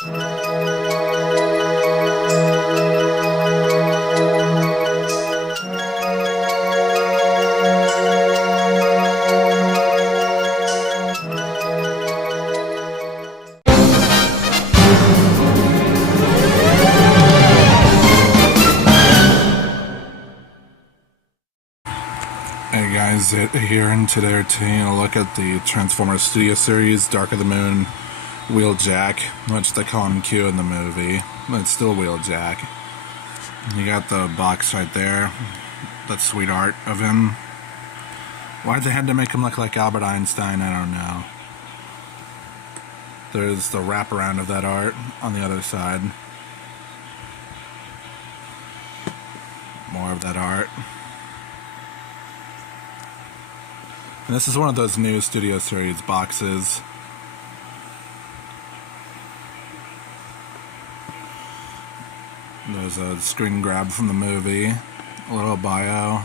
Hey guys, here and today we're taking a look at the Transformers Studio Series Dark of the Moon Wheeljack, which they call him Q in the movie, but it's still Wheeljack. You got the box right there, that sweet art of him. Why'd they had to make him look like Albert Einstein, I don't know. There's the wraparound of that art on the other side. More of that art. And this is one of those new Studio Series boxes. There's a screen grab from the movie, a little bio,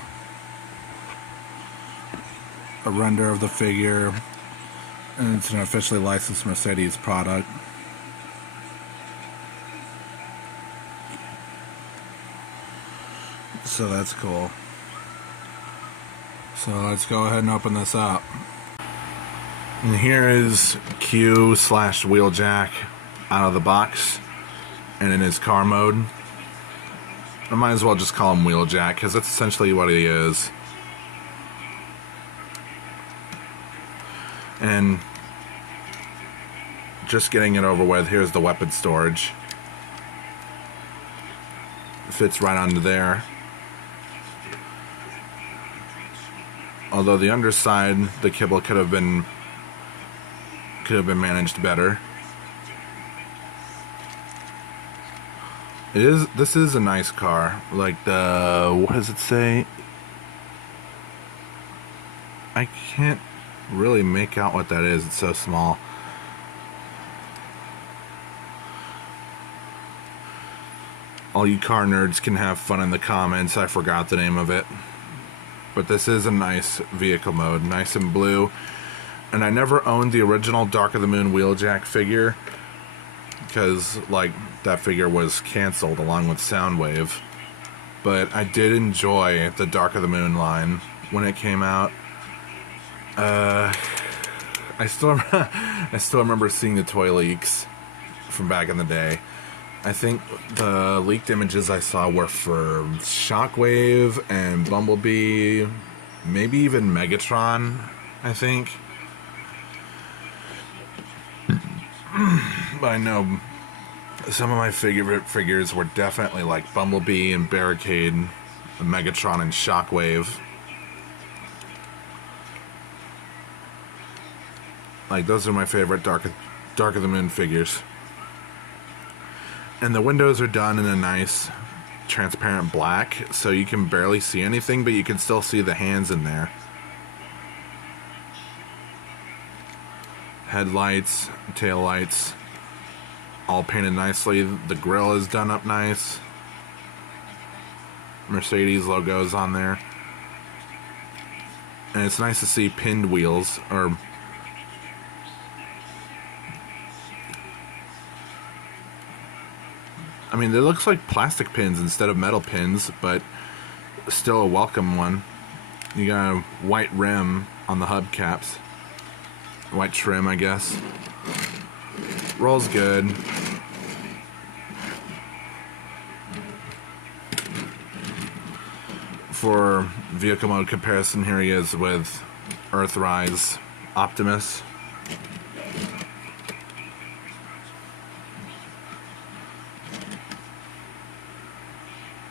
a render of the figure, and it's an officially licensed Mercedes product. So that's cool. So let's go ahead and open this up. And here is Q/Wheeljack out of the box and in his car mode. I might as well just call him Wheeljack because that's essentially what he is. And just getting it over with, here's the weapon storage. It fits right onto there. Although the underside, the kibble could have been managed better. This is a nice car. Like what does it say? I can't really make out what that is. It's so small. All you car nerds can have fun in the comments. I forgot the name of it. But this is a nice vehicle mode, nice and blue. And I never owned the original Dark of the Moon Wheeljack figure because, like, that figure was canceled along with Soundwave. But I did enjoy the Dark of the Moon line when it came out. I still remember seeing the toy leaks from back in the day. I think the leaked images I saw were for Shockwave and Bumblebee, maybe even Megatron, I think. But I know some of my favorite figures were definitely like Bumblebee and Barricade, Megatron and Shockwave. Like, those are my favorite Dark of the Moon figures. And the windows are done in a nice transparent black, so you can barely see anything, but you can still see the hands in there. Headlights, taillights, all painted nicely. The grille is done up nice. Mercedes logos on there. And it's nice to see pinned wheels, or I mean, it looks like plastic pins instead of metal pins, but still a welcome one. You got a white rim on the hubcaps. White trim, I guess. Rolls good. For vehicle mode comparison, here he is with Earthrise Optimus.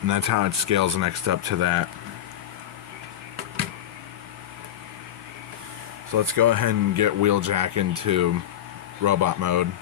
And that's how it scales next up to that. So let's go ahead and get Wheeljack into robot mode.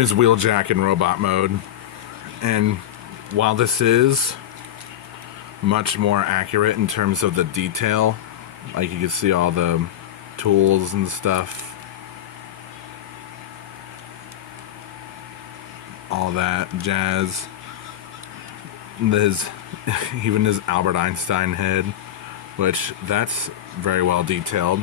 here's Wheeljack in robot mode. And while this is much more accurate in terms of the detail, like you can see all the tools and stuff, all that jazz. There's even his Albert Einstein head, which that's very well detailed.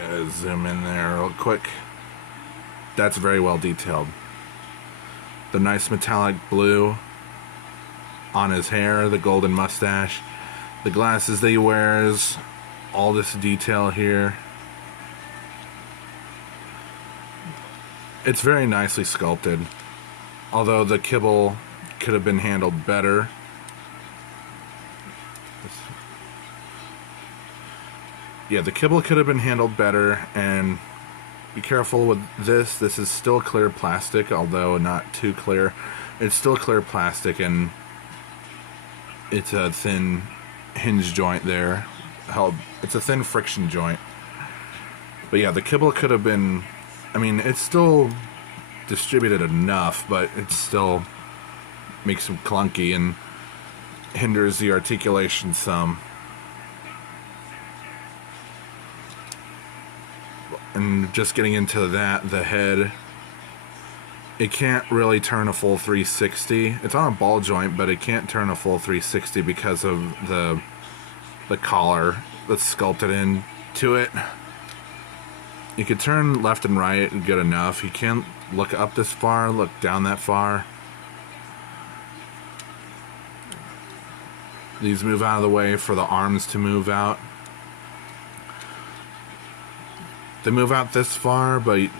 Gotta zoom in there real quick. That's very well detailed. The nice metallic blue on his hair, the golden mustache, the glasses that he wears, all this detail here. It's very nicely sculpted, although the kibble could have been handled better. Yeah, the kibble could have been handled better, and be careful with this. This is still clear plastic, although not too clear. It's still clear plastic, and it's a thin hinge joint there. It's a thin friction joint. But yeah, the kibble could have been... I mean, it's still distributed enough, but it still makes them clunky and hinders the articulation some. And just getting into that, the head, it can't really turn a full 360. It's on a ball joint, but it can't turn a full 360 because of the collar that's sculpted into it. You could turn left and right good enough. You can't look up this far, look down that far. These move out of the way for the arms to move out. They move out this far, but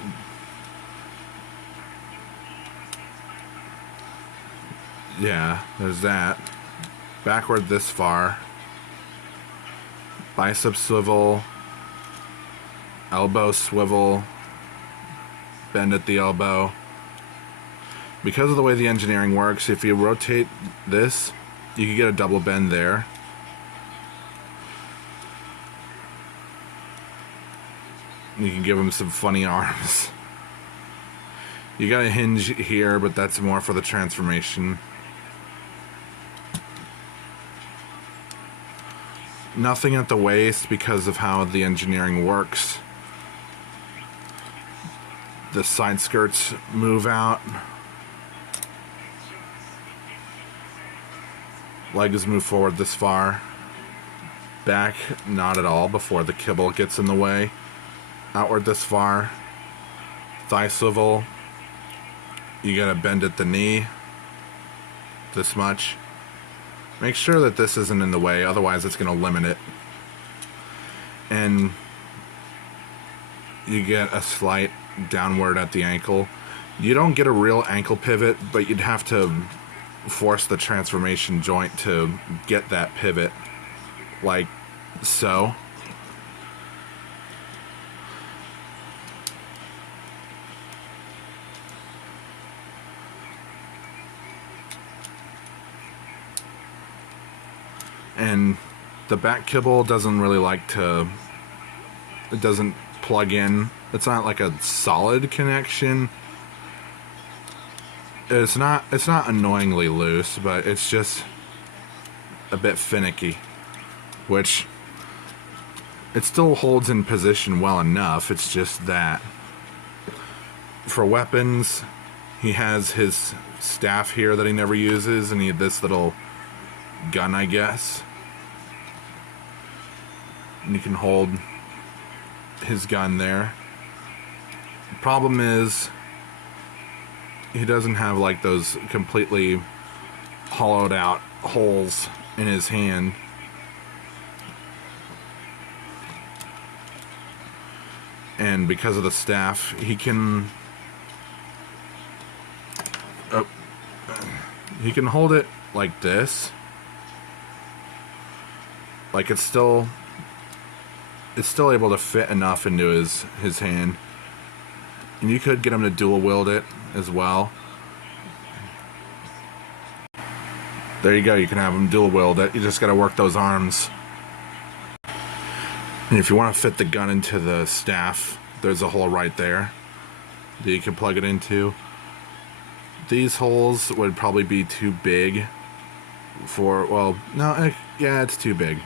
yeah, there's that. Backward this far. Bicep swivel. Elbow swivel. Bend at the elbow. Because of the way the engineering works, if you rotate this, you can get a double bend there. You can give him some funny arms. You got a hinge here, but that's more for the transformation. Nothing at the waist because of how the engineering works. The side skirts move out. Legs move forward this far. Back, not at all, before the kibble gets in the way. Outward this far. Thigh swivel. You gotta bend at the knee. This much. Make sure that this isn't in the way, otherwise it's gonna limit it. And you get a slight downward at the ankle. You don't get a real ankle pivot, but you'd have to force the transformation joint to get that pivot, like so. And the back kibble doesn't really like to, it doesn't plug in. It's not like a solid connection. It's not annoyingly loose, but it's just a bit finicky, which it still holds in position well enough. It's just that for weapons, he has his staff here that he never uses, and he had this little gun, I guess. And you can hold his gun there. The problem is he doesn't have like those completely hollowed out holes in his hand. And because of the staff, he can hold it like this. Like it's still able to fit enough into his hand. And you could get him to dual wield it as well. There you go, you can have him dual wield it. You just gotta work those arms. And if you want to fit the gun into the staff, there's a hole right there that you can plug it into. These holes would probably be too big for, well, no, yeah, it's too big.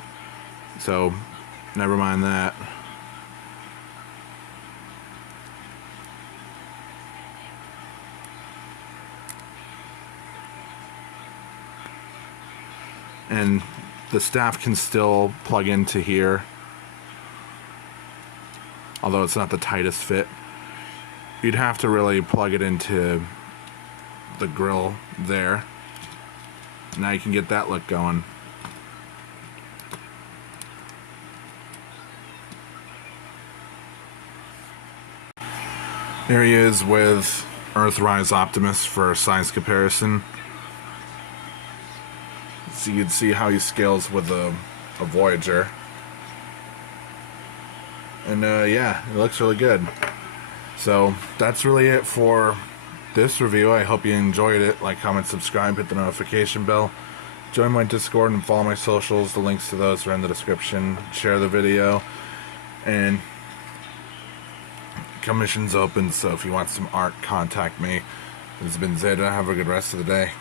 So, never mind that. And the staff can still plug into here, although it's not the tightest fit. You'd have to really plug it into the grill there. Now you can get that look going. Here he is with Earthrise Optimus for size comparison. So you can see how he scales with a Voyager. And yeah, it looks really good. So that's really it for this review. I hope you enjoyed it. Like, comment, subscribe, hit the notification bell. Join my Discord and follow my socials. The links to those are in the description. Share the video. And commission's open, so if you want some art, contact me. This has been Zeta. Have a good rest of the day.